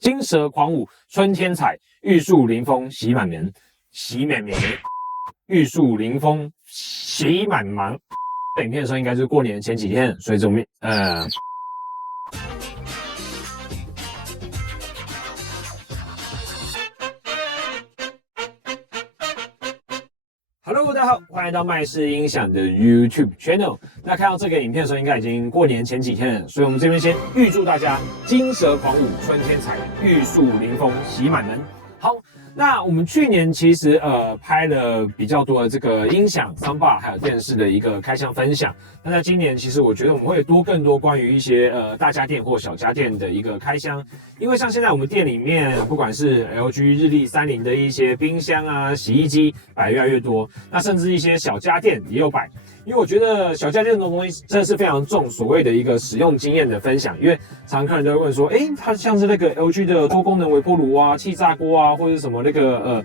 金蛇狂舞春天彩，玉树临风喜满门，玉树临风喜满门。影片的时候应该就是过年前几天，所以这种Hello， 大家好，欢迎来到麦氏音响的 YouTube channel。那看到这个影片的时候，应该已经过年前几天了，所以我们这边先预祝大家金蛇狂舞春天彩，玉树临风喜满门。好，那我们去年其实拍了比较多的这个音响、soundbar 还有电视的一个开箱分享。那在今年，其实我觉得我们会更多关于一些大家电或小家电的一个开箱，因为像现在我们店里面，不管是 LG、日立、三菱的一些冰箱啊、洗衣机摆越来越多，那甚至一些小家电也有摆。因为我觉得小家电这种东西真的是非常重所谓的一个使用经验的分享，因为常常客人都会问说，它像是那个 LG 的多功能微波炉啊、气炸锅啊，或者是什么那个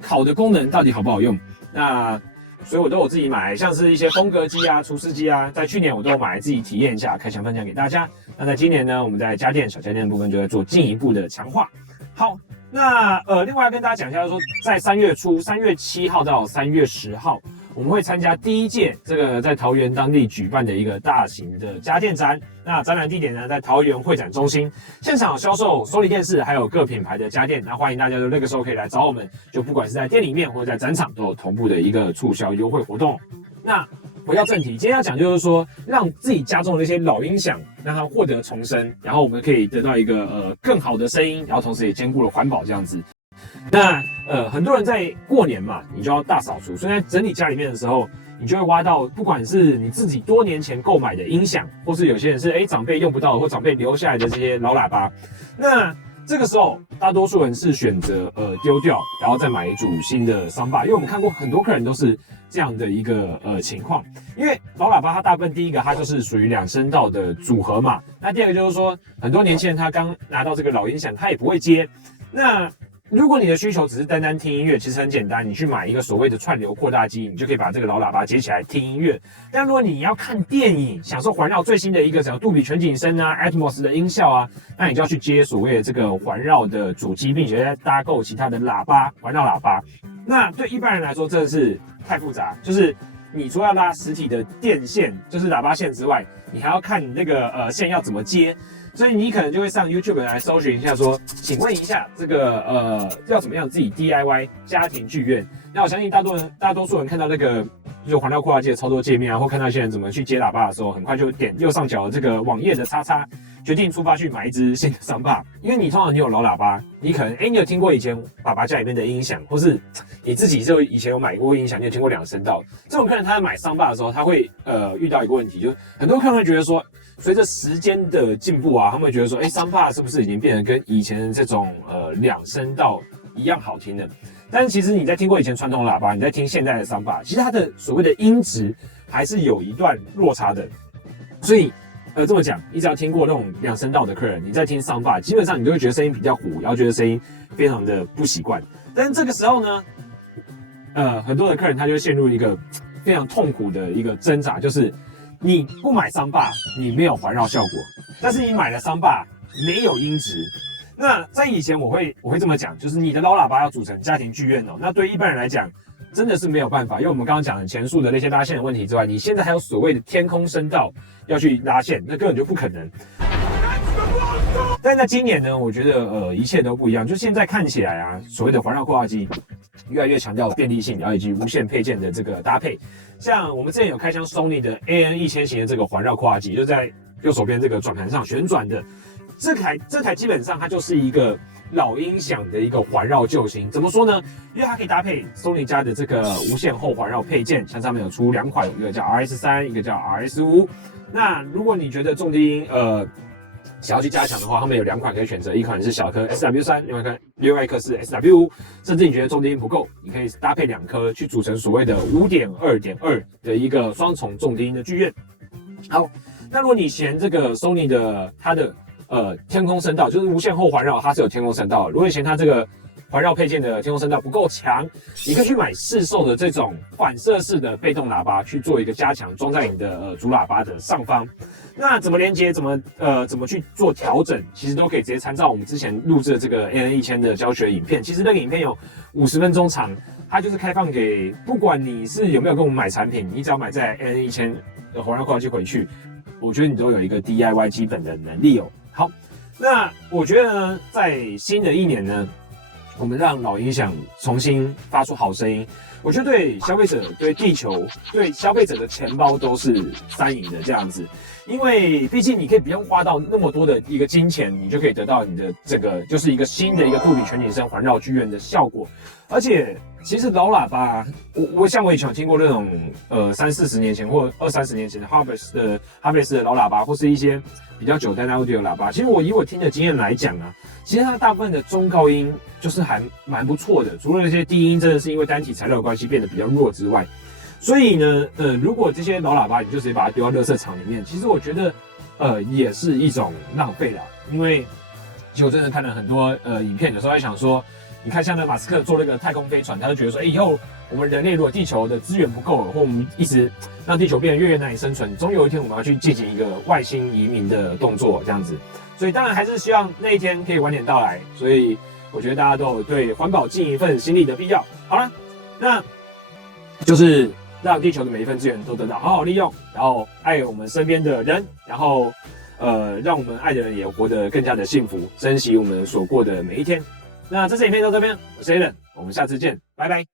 烤的功能到底好不好用？那所以我都有自己买，像是一些风格机啊、除湿机啊，在去年我都有买来自己体验一下，开箱分享给大家。那在今年呢，我们在家电、小家电的部分就在做进一步的强化。好，那另外跟大家讲一下说，在3月初，3月7号到3月10号。我们会参加第一届这个在桃园当地举办的一个大型的家电展。那展览地点呢，在桃园会展中心，现场销售Sony电视，还有各品牌的家电。那欢迎大家就那个时候可以来找我们，就不管是在店里面或者在展场，都有同步的一个促销优惠活动。那回到正题，今天要讲就是说，让自己家中的那些老音响让它获得重生，然后我们可以得到一个更好的声音，然后同时也兼顾了环保这样子。那很多人在过年嘛，你就要大扫除，所以在整理家里面的时候，你就会挖到，不管是你自己多年前购买的音响，或是有些人是长辈用不到的或长辈留下来的这些老喇叭，那这个时候大多数人是选择丢掉，然后再买一组新的soundbar，因为我们看过很多客人都是这样的一个情况，因为老喇叭它大部分第一个它就是属于2声道的组合嘛，那第二个就是说很多年轻人他刚拿到这个老音响，他也不会接，那如果你的需求只是单单听音乐，其实很简单，你去买一个所谓的串流扩大机，你就可以把这个老喇叭接起来听音乐。但如果你要看电影，享受环绕最新的一个什么杜比全景声啊、Atmos 的音效啊，那你就要去接所谓的这个环绕的主机，并且再搭购其他的喇叭、环绕喇叭。那对一般人来说真的是太复杂，就是你除了要拉实体的电线，就是喇叭线之外，你还要看你那个线要怎么接。所以你可能就会上 YouTube 来搜寻一下说，请问一下这个要怎么样自己 DIY 家庭剧院？那我相信大多数人看到那个就环绕扩大机的操作界面啊，或看到一些人怎么去接喇叭的时候，很快就点右上角的这个网页的叉叉，决定出发去买一支新的soundbar。因为你通常你有老喇叭，你可能你有听过以前爸爸家里面的音响，或是你自己就以前有买过音响，你有听过2声道。这种客人他在买soundbar的时候，他会遇到一个问题，就是很多客人会觉得说，随着时间的进步啊，他们会觉得说，soundbar 是不是已经变得跟以前的这种2声道一样好听了？但是其实你在听过以前传统喇叭，你在听现在的soundbar，其实它的所谓的音质还是有一段落差的。所以这么讲，你只要听过那种2声道的客人，你在听soundbar，基本上你就会觉得声音比较糊，然后觉得声音非常的不习惯。但是这个时候呢，很多的客人他就会陷入一个非常痛苦的一个挣扎，就是你不买soundbar，你没有环绕效果，但是你买了soundbar，没有音质。那在以前我会这么讲，就是你的老喇叭要组成家庭剧院哦，那对一般人来讲真的是没有办法，因为我们刚刚讲的前述的那些拉线的问题之外，你现在还有所谓的天空声道要去拉线，那根本就不可能。但在今年呢，我觉得一切都不一样，就现在看起来啊，所谓的环绕扩大机越来越强调便利性，然后以及无线配件的这个搭配。像我们之前有开箱 Sony 的 AN1000型的这个环绕扩大机，就在右手边这个转盘上旋转的。这台基本上它就是一个老音响的一个环绕救星。怎么说呢？因为它可以搭配 Sony 家的这个无线后环绕配件，像上面有出2款，一个叫 RS3，一个叫 RS5。那如果你觉得重低音想要去加强的话，他们有2款可以选择，一款是小颗 SW3，另外一颗是 SW5。甚至你觉得重低音不够，你可以搭配2颗去组成所谓的 5.2.2 的一个双重重低音的剧院。好，那如果你嫌这个 Sony 的它的天空声道，就是无线后环绕，它是有天空声道。如果你嫌它这个环绕配件的天空声道不够强，你可以去买市售的这种反射式的被动喇叭去做一个加强，装在你的主喇叭的上方。那怎么连接，怎么去做调整，其实都可以直接参照我们之前录制的这个 AN1000的教学影片。其实那个影片有50分钟长，它就是开放给不管你是有没有跟我们买产品，你只要买在 AN1000的环绕扩大器回去，我觉得你都有一个 DIY 基本的能力哦。好，那我觉得呢，在新的一年呢，我们让老音响重新发出好声音，我觉得对消费者、对地球、对消费者的钱包都是3赢的这样子。因为毕竟你可以不用花到那么多的一个金钱，你就可以得到你的这个就是一个新的一个杜比全景声环绕剧院的效果。而且其实老喇叭，我以前有听过那种30-40年前或20-30年前的 Harvest 的老喇叭，或是一些比较久代 Audio 喇叭。其实以我听的经验来讲啊，其实它大部分的中高音就是还蛮不错的，除了那些低音真的是因为单体材料的关系变得比较弱之外。所以呢，如果这些老喇叭你就直接把它丢到垃圾场里面，其实我觉得，也是一种浪费啦。因为其实我真的看了很多影片，有时候在想说，你看像那马斯克做那个太空飞船，他就觉得说，以后我们人类如果地球的资源不够了，或我们一直让地球变得越难以生存，总有一天我们要去进行一个外星移民的动作，这样子。所以当然还是希望那一天可以晚点到来。所以我觉得大家都有对环保尽一份心力的必要。好了，那就是让地球的每一份资源都得到好好利用，然后爱我们身边的人，然后让我们爱的人也活得更加的幸福，珍惜我们所过的每一天。那这次影片到这边，我是 Alan，我们下次见，拜拜。